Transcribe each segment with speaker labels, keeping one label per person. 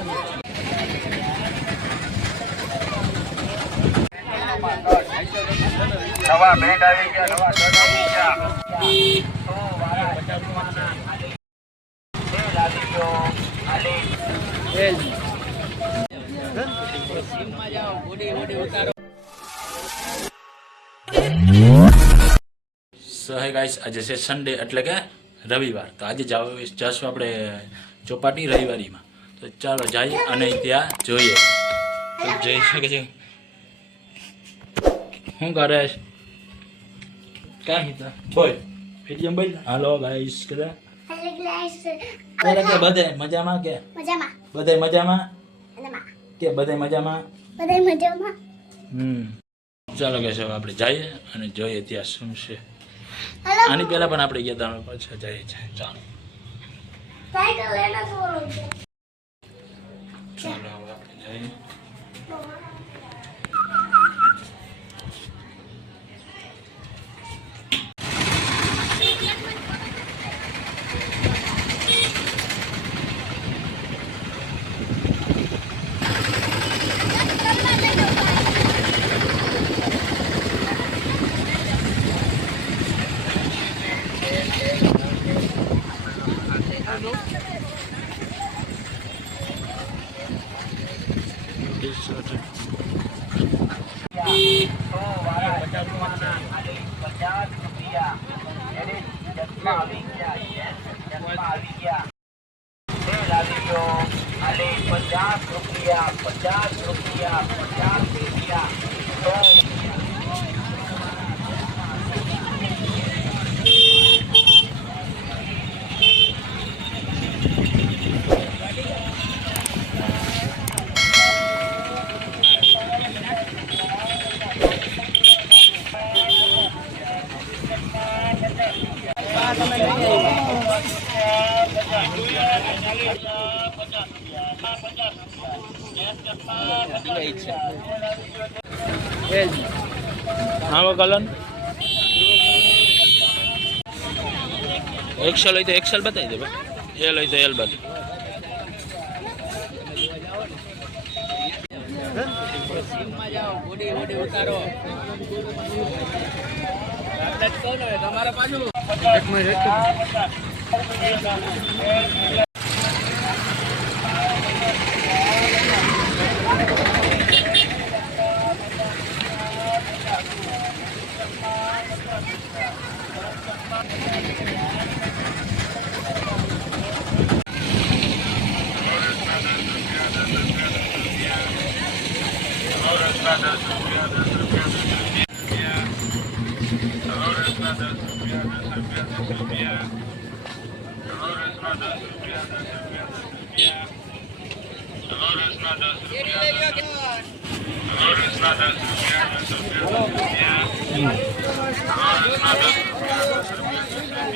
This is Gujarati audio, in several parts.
Speaker 1: નવા
Speaker 2: ગાઈસ આજે છે સન્ડે એટલે કે રવિવાર. તો આજે જાવ જશું આપણે ચોપાટી રવિવારીમાં. તો ચાલો જઈએ અને ત્યાં જોઈએ. તો જઈ શકે છે. શું કરે છે? કાંઈ બોલ. ફેરિયમ બોલ હાલો ગાઈસ કદા
Speaker 3: હેલો
Speaker 2: કે બધે મજામાં કે?
Speaker 3: મજામાં.
Speaker 2: બધે મજામાં? કે બધે મજામાં?
Speaker 3: બધાય મજામાં.
Speaker 2: હમ. ચાલો કે સાહેબ આપણે જઈએ અને જોઈએ ત્યાં શું છે. આની પહેલા પણ આપણે ગયા હતા પાછા જઈએ છીએ. ચાલો.
Speaker 3: સાયકલ લેના થોડું છે
Speaker 2: ચાલો હવે આપણે જઈએ
Speaker 1: તો વાળા બચાવવાના આલે પચાસ રૂપિયા એને ચશ્મા આવી ગયા પચાસ રૂપિયા પચાસ રૂપિયા પચાસ રૂપિયા.
Speaker 2: આવો કલન. એક્સેલ હોય તો એક્સેલ બતાવી દે ભાઈ. એલ હોય તો એલ બતાવી Hello.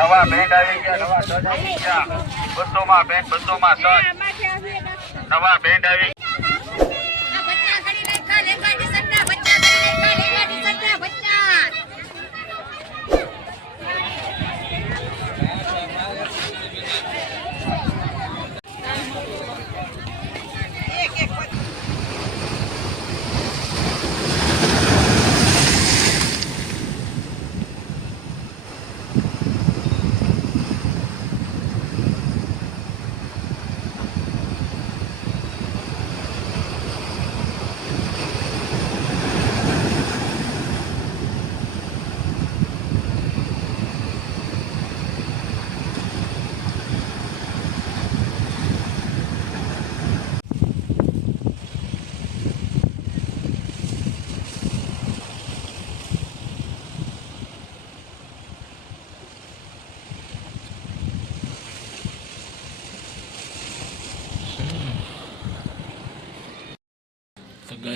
Speaker 1: નવા બેન્ડ આવી ગયા નવા દળ આવી ગયા. બસો માં બેન્ડ બસો માં સર નવા બેન્ડ આવી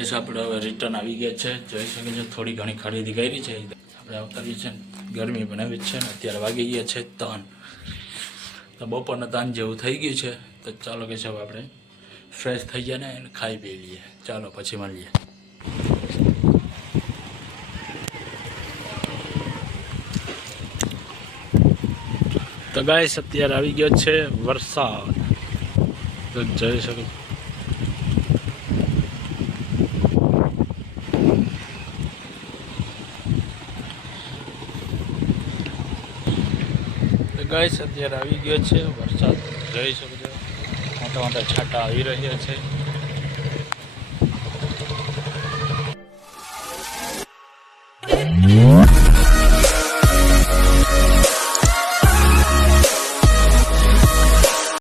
Speaker 2: ગાઈસ આપણે હવે રિટર્ન આવી ગયા છે. જોઈ શકે છે, થોડી ઘણી ખરીદી કરી છે. આપણે આવતાવી છે ગરમી જ છે ને, અત્યારે વાગી ગયા છે તન તો બપોરના તાન જેવું થઈ ગયું છે. તો ચાલો કે છે હવે આપણે ફ્રેશ થઈ ગયા ને, એને ખાઈ પી લઈએ. ચાલો, પછી મળીએ. તો ગાઈસ અત્યારે આવી ગયો છે વરસાદ. તો જઈ શકો ગાઈસ, અત્યારે આવી ગયો છે. વરસાદ જોઈ શકો છો મોટા મોટા છાંટા આવી રહ્યા છે.
Speaker 4: Thank